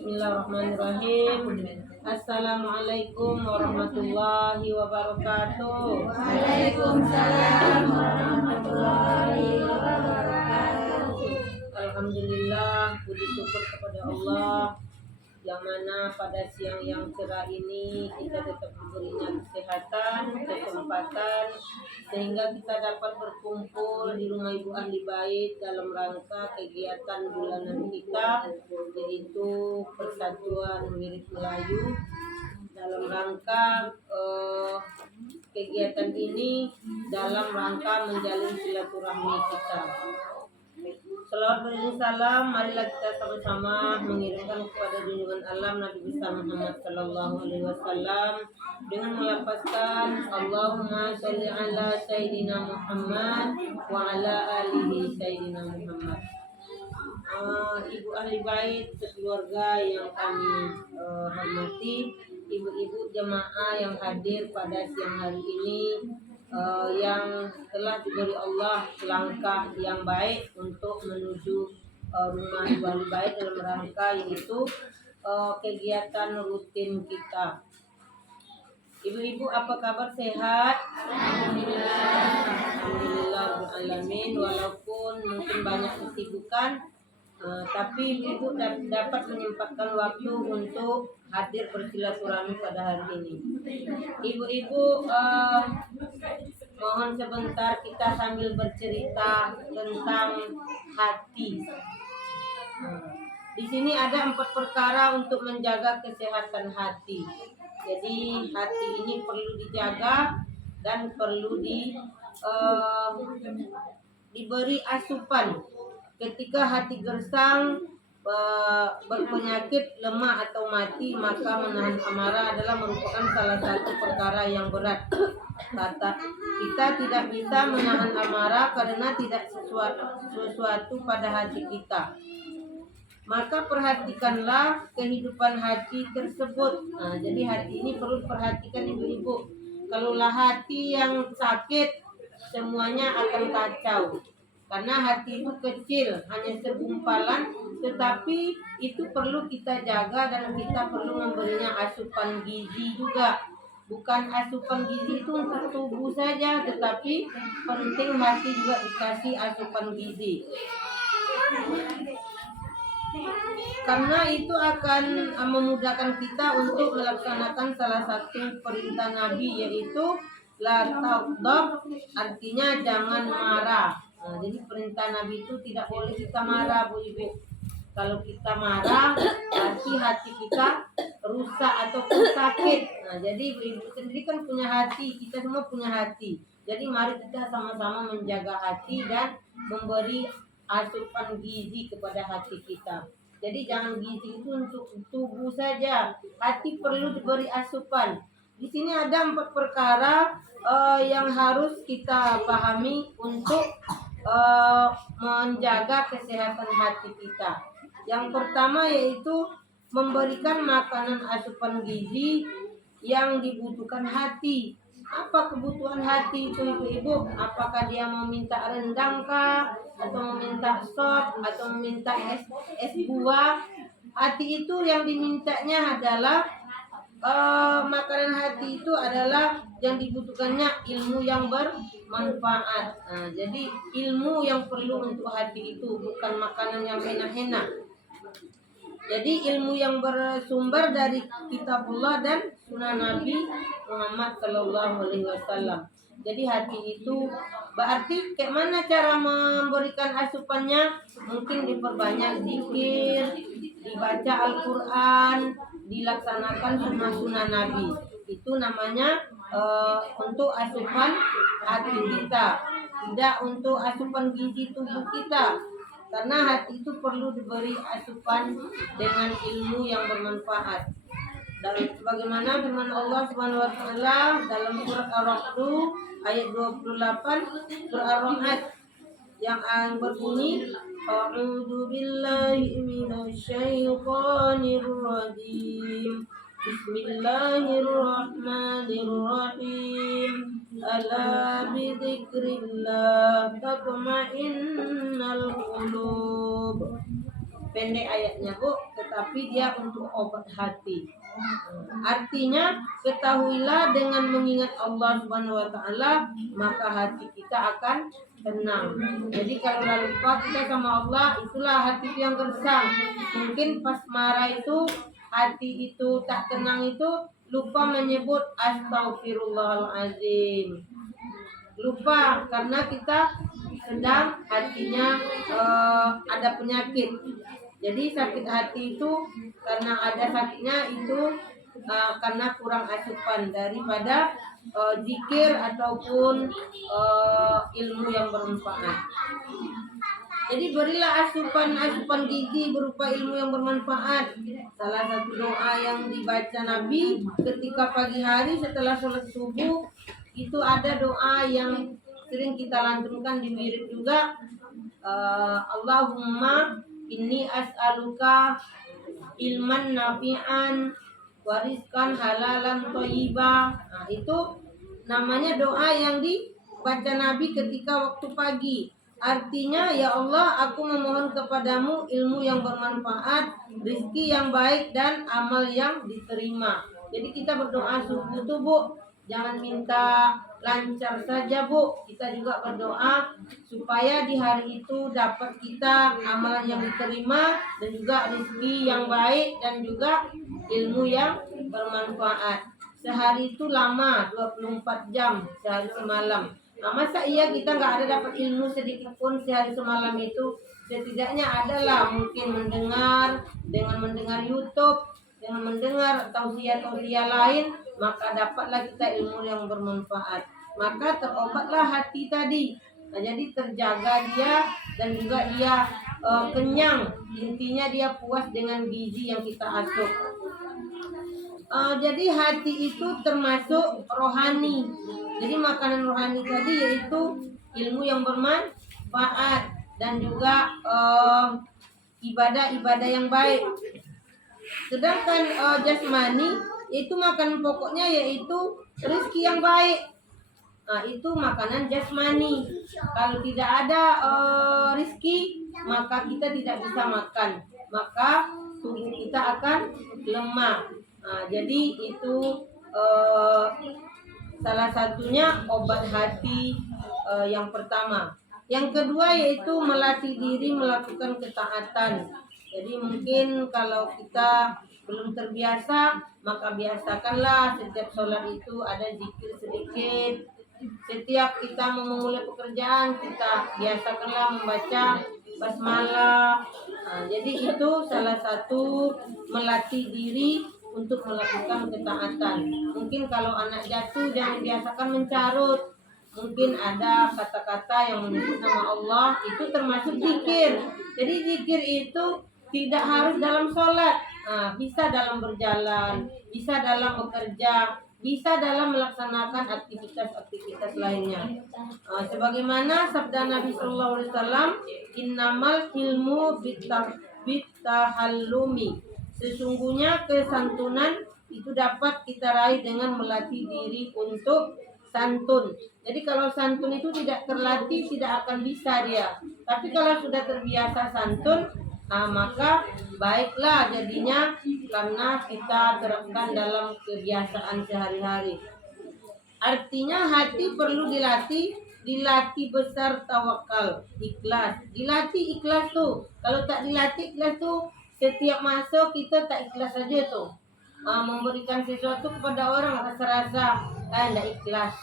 Bismillahirrahmanirrahim. Assalamualaikum warahmatullahi wabarakatuh. Waalaikumsalam warahmatullahi wabarakatuh. Alhamdulillah, puji syukur kepada Allah yang mana pada siang yang cerah ini kita tetap diberinya kesehatan, kesempatan sehingga kita dapat berkumpul di rumah Ibu Ahli Bait dalam rangka kegiatan bulanan kita, yaitu Persatuan Wirid Melayu. Dalam rangka kegiatan ini dalam rangka menjalin silaturahmi kita. Salawat dan salam, marilah kita sama-sama mengirimkan kepada junjungan alam Nabi besar Muhammad sallallahu alaihi wasallam dengan melafazkan Allahumma shalli ala sayyidina Muhammad wa ala alihi sayyidina Muhammad. Ibu Ahli Bait sekeluarga yang kami hormati, ibu-ibu jemaah yang hadir pada siang hari ini, yang telah diberi Allah langkah yang baik untuk menuju rumah Ibu Ahli Bait dalam rangka yaitu kegiatan rutin kita. Ibu-ibu apa kabar, sehat? Alhamdulillah alamin. Walaupun mungkin banyak kesibukan, tapi ibu dapat menyempatkan waktu untuk hadir bersilaturahmi pada hari ini. Ibu-ibu, mohon sebentar kita sambil bercerita tentang hati. Di sini ada 4 perkara untuk menjaga kesehatan hati. Jadi hati ini perlu dijaga dan perlu diberi asupan. Ketika hati gersang, berpenyakit, lemah atau mati, maka menahan amarah adalah merupakan salah satu perkara yang berat. Kita tidak bisa menahan amarah karena tidak sesuatu pada hati kita. Maka perhatikanlah kehidupan hati tersebut. Jadi hati ini perlu diperhatikan ibu-ibu. Kalaulah hati yang sakit, semuanya akan kacau. Karena hati itu kecil, hanya segumpalan, tetapi itu perlu kita jaga dan kita perlu memberinya asupan gizi juga. Bukan asupan gizi itu untuk tubuh saja, tetapi penting hati juga dikasih asupan gizi. Karena itu akan memudahkan kita untuk melaksanakan salah satu perintah Nabi, yaitu la taghdab, artinya jangan marah. Jadi perintah Nabi itu tidak boleh kita marah, Bu Ibu. Kalau kita marah, berarti hati kita rusak ataupun sakit. Jadi Bu Ibu sendiri kan punya hati, kita semua punya hati. Jadi mari kita sama-sama menjaga hati dan memberi asupan gizi kepada hati kita. Jadi jangan gizi itu untuk tubuh saja, hati perlu diberi asupan. Di sini ada 4 perkara yang harus kita pahami untuk menjaga kesehatan hati kita. Yang pertama yaitu memberikan makanan asupan gizi yang dibutuhkan hati. Apa kebutuhan hati itu ibu-ibu? Apakah dia mau minta rendang kah? Atau meminta sop? Atau meminta es buah? Hati itu yang dimintanya adalah makanan hati itu adalah yang dibutuhkannya ilmu yang bermanfaat. Jadi ilmu yang perlu untuk hati itu, bukan makanan yang enak-enak. Jadi ilmu yang bersumber dari kitabullah dan sunnah Nabi Muhammad sallallahu alaihi wasallam. Jadi hati itu berarti kayak mana cara memberikan asupannya? Mungkin diperbanyak zikir, dibaca Al-Quran, dilaksanakan sunnah-sunnah Nabi. Itu namanya untuk asupan hati kita, tidak untuk asupan gizi tubuh kita. Karena hati itu perlu diberi asupan dengan ilmu yang bermanfaat. Dan sebagaimana firman Allah Subhanahu wa taala dalam surat Ar-Ra'd ayat 28, surah Ar-Ra'd yang berbunyi A'udzu billahi minasyaitonir rajim. Bismillahirrahmanirrahim. Ala bidzikrillah tatma'innal qulub. Pendek ayatnya Bu, tetapi tapi dia untuk obat hati. Artinya ketahuilah dengan mengingat Allah Subhanahu wa taala maka hati kita akan tenang. Jadi kalau lupa kita sama Allah, itulah hati itu yang gersang. Mungkin pas marah itu hati itu tak tenang, itu lupa menyebut astagfirullahalazim. Lupa karena kita sedang hatinya ada penyakit. Jadi sakit hati itu karena ada sakitnya itu karena kurang asupan daripada zikir ataupun ilmu yang bermanfaat. Jadi berilah asupan gizi berupa ilmu yang bermanfaat. Salah satu doa yang dibaca Nabi ketika pagi hari setelah sholat subuh, itu ada doa yang sering kita lantunkan di wirid juga. Allahumma inni as'aluka ilman nafi'an wariskan halalan thayyiba. Nah, itu namanya doa yang dibaca Nabi ketika waktu pagi. Artinya, ya Allah, aku memohon kepadamu ilmu yang bermanfaat, rezeki yang baik, dan amal yang diterima. Jadi kita berdoa subuh tuh, Bu, jangan minta lancar saja, Bu. Kita juga berdoa supaya di hari itu dapat kita amalan yang diterima dan juga rezeki yang baik dan juga ilmu yang bermanfaat. Sehari itu lama, 24 jam, sehari semalam. Nah, masa iya kita nggak ada dapat ilmu sedikit pun sehari semalam itu? Setidaknya adalah mungkin mendengar, dengan mendengar YouTube, dengan mendengar tausiah-tausiah lain, maka dapatlah kita ilmu yang bermanfaat. Maka terobatlah hati tadi. Nah, jadi terjaga dia dan juga dia kenyang. Intinya dia puas dengan gizi yang kita asup. Jadi hati itu termasuk rohani. Jadi makanan rohani tadi yaitu ilmu yang bermanfaat dan juga ibadah-ibadah yang baik. Sedangkan jasmani yaitu makanan pokoknya yaitu rezeki yang baik. Nah, itu makanan jasmani. Kalau tidak ada rezeki, maka kita tidak bisa makan. Maka tubuh kita akan lemah. Nah, jadi itu salah satunya obat hati yang pertama. Yang kedua yaitu melatih diri melakukan ketaatan. Jadi mungkin kalau kita belum terbiasa, maka biasakanlah setiap sholat itu ada zikir sedikit. Setiap kita memulai pekerjaan, kita biasakanlah membaca basmalah. Nah, jadi itu salah satu melatih diri untuk melakukan ketaatan. Mungkin kalau anak jatuh jangan biasakan mencarut. Mungkin ada kata-kata yang menyebut nama Allah, itu termasuk zikir. Jadi zikir itu tidak harus dalam sholat. Nah, bisa dalam berjalan, bisa dalam bekerja, bisa dalam melaksanakan aktivitas-aktivitas lainnya. Sebagaimana sabda Nabi Sallallahu Alaihi Wasallam, innamal ilmu bitahallumi. Sesungguhnya kesantunan itu dapat kita raih dengan melatih diri untuk santun. Jadi kalau santun itu tidak terlatih, tidak akan bisa dia. Tapi kalau sudah terbiasa santun, maka baiklah jadinya karena kita terapkan dalam kebiasaan sehari-hari. Artinya hati perlu dilatih besar tawakal, ikhlas. Dilatih ikhlas tuh. Kalau tak dilatih ikhlas tuh, setiap masuk kita tak ikhlas saja tuh. Memberikan sesuatu kepada orang rasa-rasa tidak ikhlas.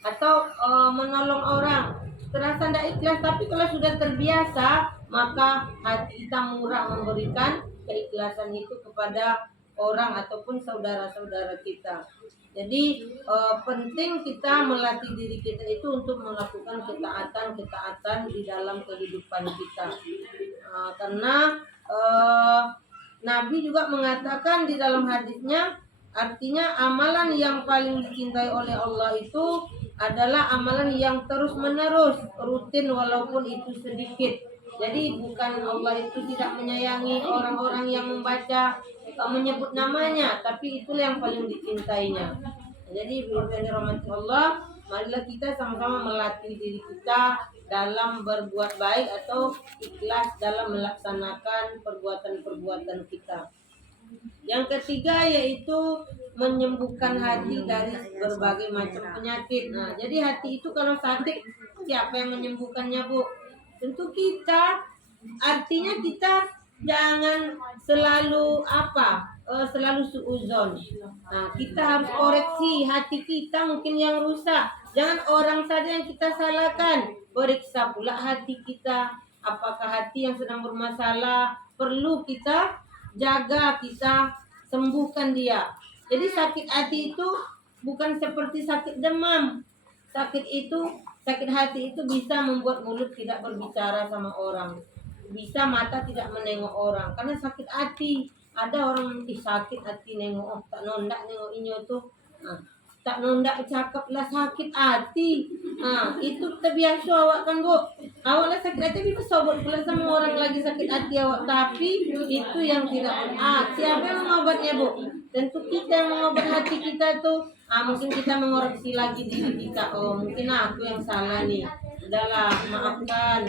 Atau menolong orang terasa tidak ikhlas. Tapi kalau sudah terbiasa, maka hati kita murah memberikan keikhlasan itu kepada orang ataupun saudara-saudara kita. Jadi penting kita melatih diri kita itu untuk melakukan ketaatan di dalam kehidupan kita. Karena Nabi juga mengatakan di dalam hadisnya, artinya amalan yang paling dicintai oleh Allah itu adalah amalan yang terus-menerus, rutin walaupun itu sedikit. Jadi bukan Allah itu tidak menyayangi orang-orang yang membaca, menyebut namanya, tapi itulah yang paling dicintainya. Jadi berhubungan rahmat Allah, marilah kita sama-sama melatih diri kita dalam berbuat baik atau ikhlas dalam melaksanakan perbuatan-perbuatan kita. Yang ketiga yaitu menyembuhkan hati dari berbagai macam penyakit. Nah, jadi hati itu kalau sakit, siapa yang menyembuhkannya, Bu? Tentu kita. Artinya kita jangan selalu selalu suuzon. Nah, kita harus koreksi hati kita mungkin yang rusak. Jangan orang saja yang kita salahkan. Periksa pula hati kita. Apakah hati yang sedang bermasalah perlu kita jaga, kita sembuhkan dia. Jadi sakit hati itu bukan seperti sakit demam. Sakit hati itu bisa membuat mulut tidak berbicara sama orang. Bisa mata tidak menengok orang karena sakit hati. Ada orang sakit hati nengok tak nondak nengok inyo tuh. Nah, tak nondak cakap lah sakit hati. Nah, itu terbiasa awak kan, Bu. Awak lah sakit hati bisa sobat pula sama orang lagi sakit hati awak, tapi itu yang tidak siapa yang mengobatnya, Bu? Tentu kita yang mengobat hati kita tuh. Mungkin kita mengoreksi lagi diri kita. Oh, mungkin aku yang salah nih. Udahlah, maafkan.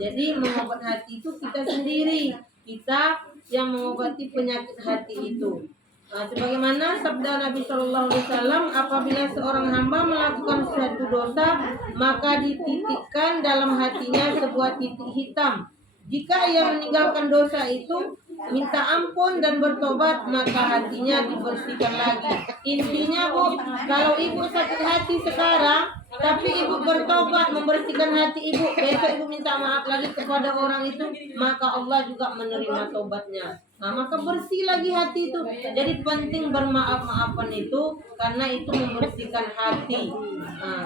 Jadi mengobat hati itu kita sendiri. Kita yang mengobati penyakit hati itu. Sebagaimana sabda Nabi Shallallahu Alaihi Wasallam, apabila seorang hamba melakukan suatu dosa, maka dititikkan dalam hatinya sebuah titik hitam. Jika ia meninggalkan dosa itu, minta ampun dan bertobat, maka hatinya dibersihkan lagi. Intinya, Bu, kalau ibu sakit hati sekarang, tapi ibu bertobat membersihkan hati ibu, besok ibu minta maaf lagi kepada orang itu, maka Allah juga menerima tobatnya. Maka bersih lagi hati itu. Jadi penting bermaaf-maafan itu karena itu membersihkan hati.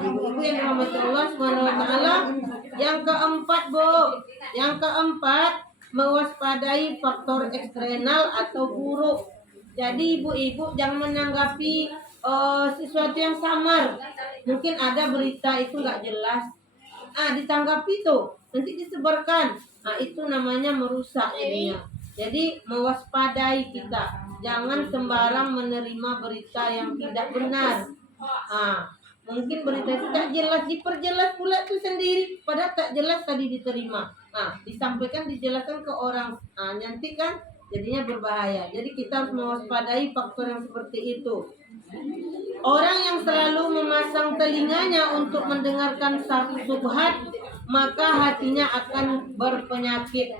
Ibu-ibu yang dirahmati Allah SWT. Yang keempat, Bu, mewaspadai faktor eksternal atau buruk. Jadi ibu-ibu jangan menanggapi sesuatu yang samar. Mungkin ada berita itu nggak jelas, ditanggapi tuh, nanti disebarkan. Itu namanya merusak jadinya. Jadi mewaspadai kita, jangan sembarang menerima berita yang tidak benar. Mungkin berita itu tak jelas, diperjelas pula tuh sendiri, padahal tak jelas tadi diterima. Disampaikan, dijelaskan ke orang, nanti kan jadinya berbahaya. Jadi kita harus mewaspadai faktor yang seperti itu. Orang yang selalu memasang telinganya untuk mendengarkan satu subhat, maka hatinya akan berpenyakit.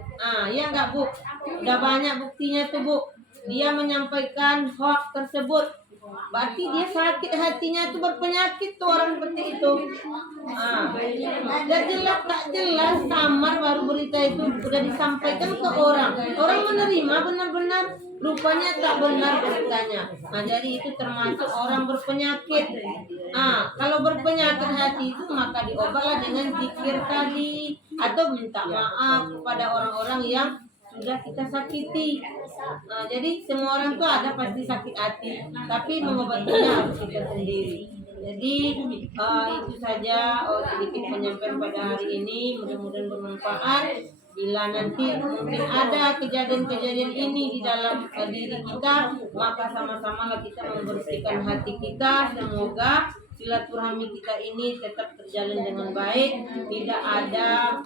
Ya enggak, Bu? Udah banyak buktinya tuh, Bu. Dia menyampaikan hoax tersebut. Berarti dia sakit hatinya itu berpenyakit tuh orang seperti itu. Dan jelas tak jelas samar baru berita itu sudah disampaikan ke orang. Orang menerima benar-benar, rupanya tak benar beritanya. Jadi itu termasuk orang berpenyakit. Kalau berpenyakit hati itu maka diobatlah dengan zikir tadi atau minta maaf kepada orang-orang yang sudah kita sakiti. Jadi semua orang tuh ada pasti sakit hati, tapi mengobatinya harus kita sendiri. Jadi itu saja sedikit penyampaian pada hari ini. Mudah-mudahan bermanfaat. Bila nanti mungkin ada kejadian-kejadian ini di dalam diri kita, maka sama-sama kita membersihkan hati kita. Semoga silaturahmi kita ini tetap terjalin dengan baik, tidak ada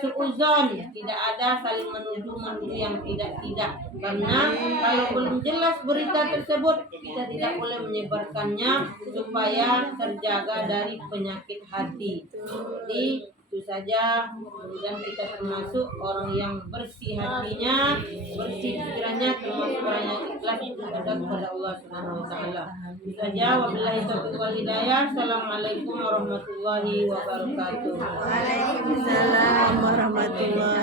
suuzon, tidak ada saling menuduh yang tidak. Karena kalau belum jelas berita tersebut, kita tidak boleh menyebarkannya supaya terjaga dari penyakit hati. Jadi itu saja, kemudian kita termasuk orang yang bersih hatinya, bersih pikirannya, termasuk orang yang ikhlas beribadah kepada Allah Subhanahu wa taala. Itu saja, wabillahi taufiq wal hidayah. Assalamualaikum warahmatullahi wabarakatuh. Waalaikumsalam warahmatullahi